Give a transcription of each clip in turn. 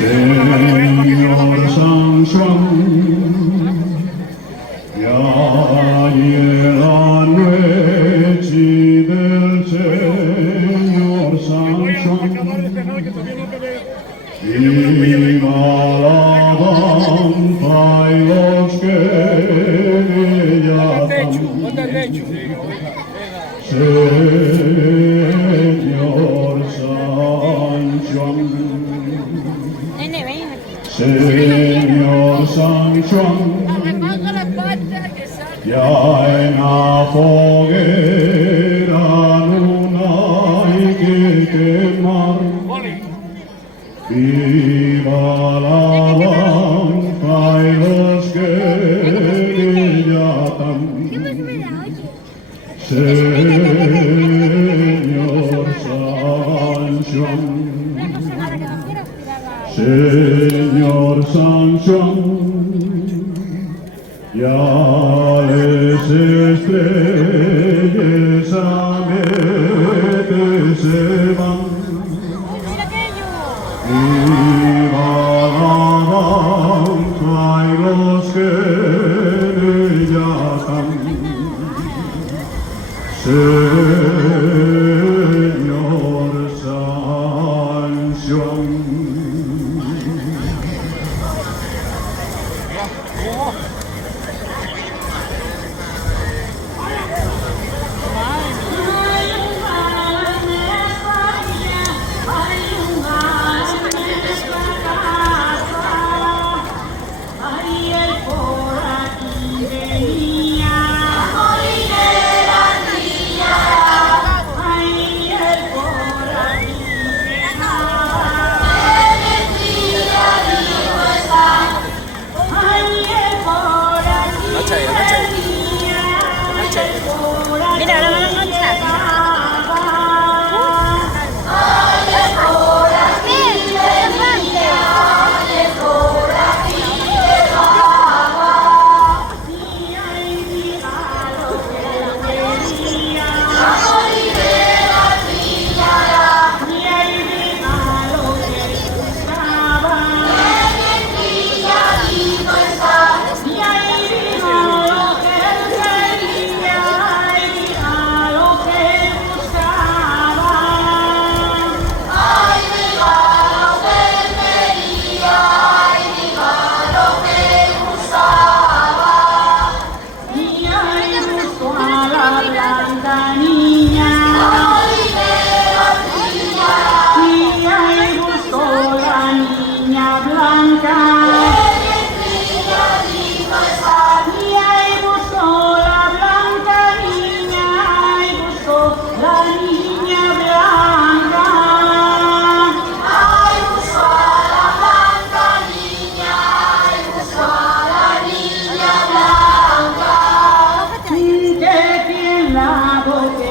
Señor Sansón, ya llega noche del Señor Sansón, viva la alabanza y los que en ella están. Señor Sansón, Señor Sansón, ya en la foguera no hay que quemar. Viva la alabanza y los que en ella están. Señor Sansón, Señor Sansón, ya les estrellas a veces se van. Viva la alabanza y los que en ella están. Señor Sansón. Venía, blanca niña. Y ahí buscó la niña blanca. Y ahí buscó la blanca niña, ahí buscó la niña blanca. Ay, buscó a la blanca niña, ay, buscó a la niña blanca. Que quien la boque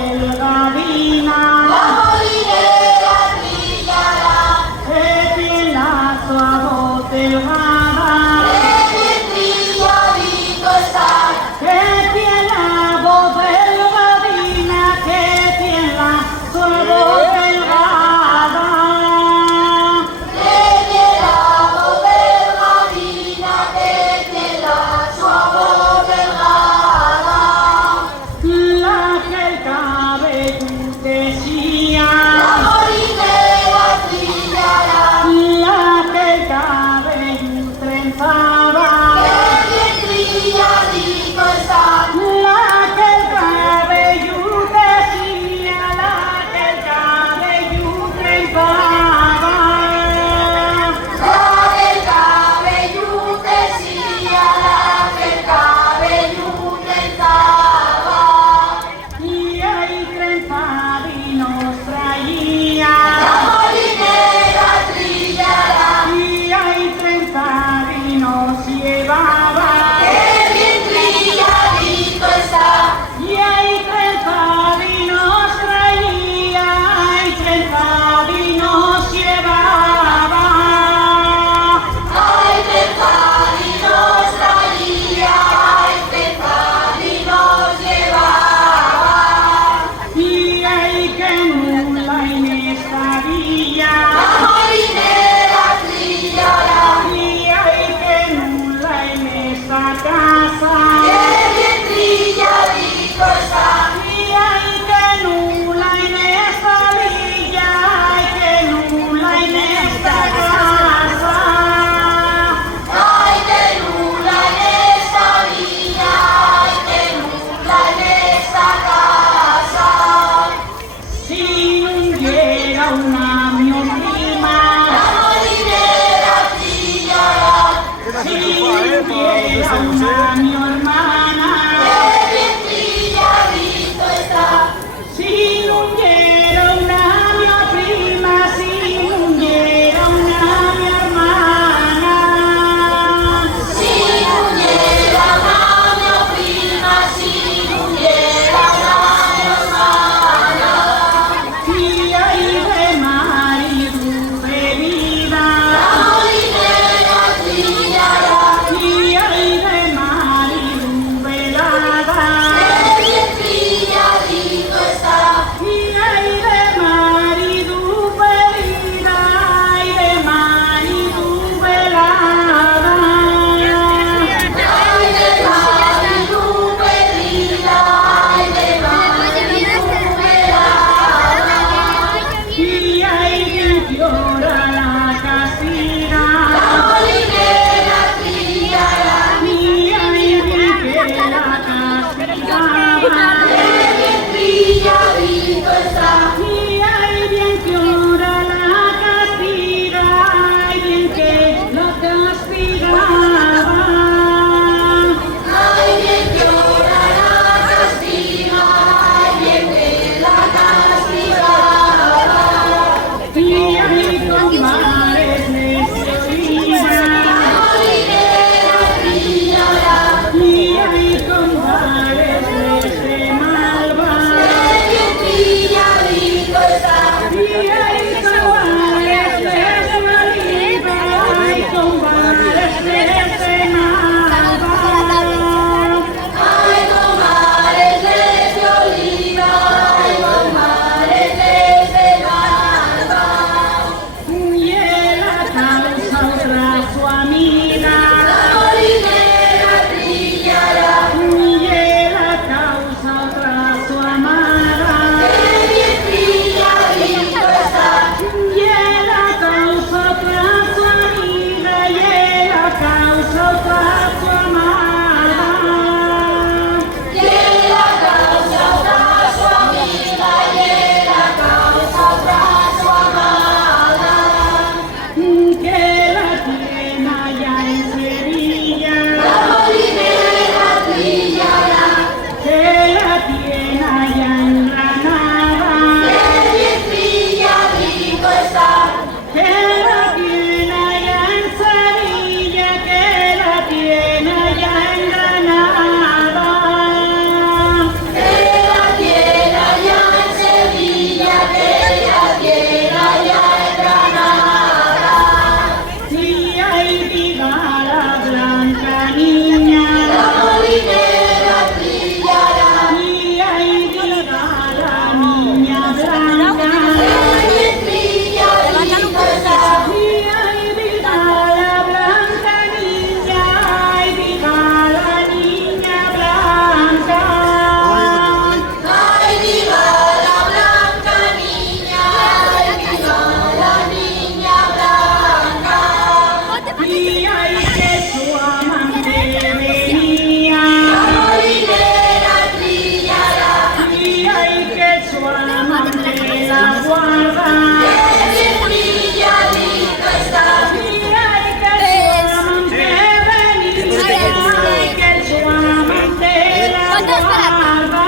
guarda.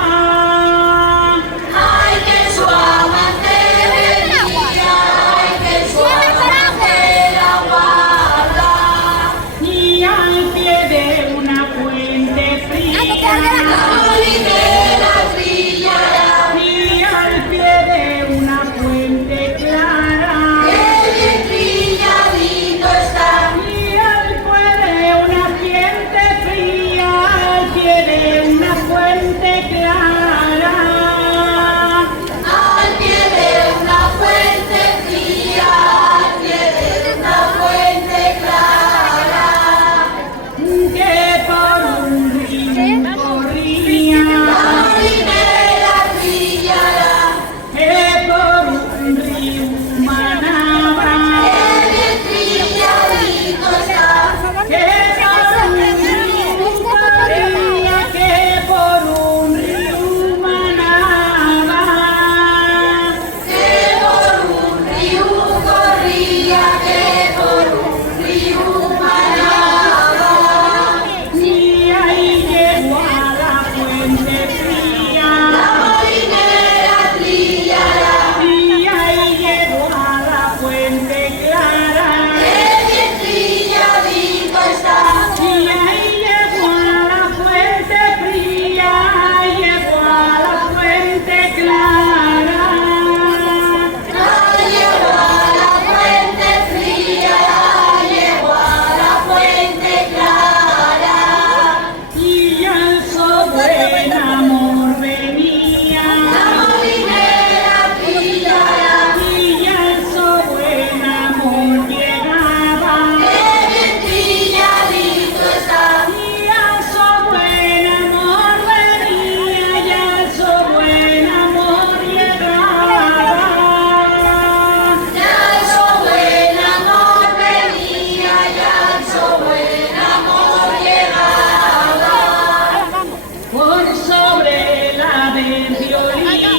Ay, que su amante venía, ay, que su amante la guarda. Y al pie de una fuente fría, La molinera brillará, y al pie de una fuente clara, que bien brilladito está. y al pie de una fuente fría, al pie de una fuente clara, Al pie de una fuente fría, al pie de una fuente clara. que por un río corría, La molinera brillará, que por un río manaba, que bien brilladito está. que por un río corría, que por un río manaba, Que por un río corría, que por un río manaba. y ahí llegó a la fuente fría, La molinera brillará, y ahí llegó a la fuente clara, que bien brilladito está. y ahí llegó a la fuente fría, llegó a la fuente clara. Llegó a la fuente fría, llegó a la fuente clara. Y alzó buen amor venía, La molinera brillará, y alzó buen amor llegaba, que bien brilladito está. y alzó buen amor venía, y alzó buen amor llegaba. Ya su buen amor venía, ya su buen amor llegaba. Por sobre la verde oliva,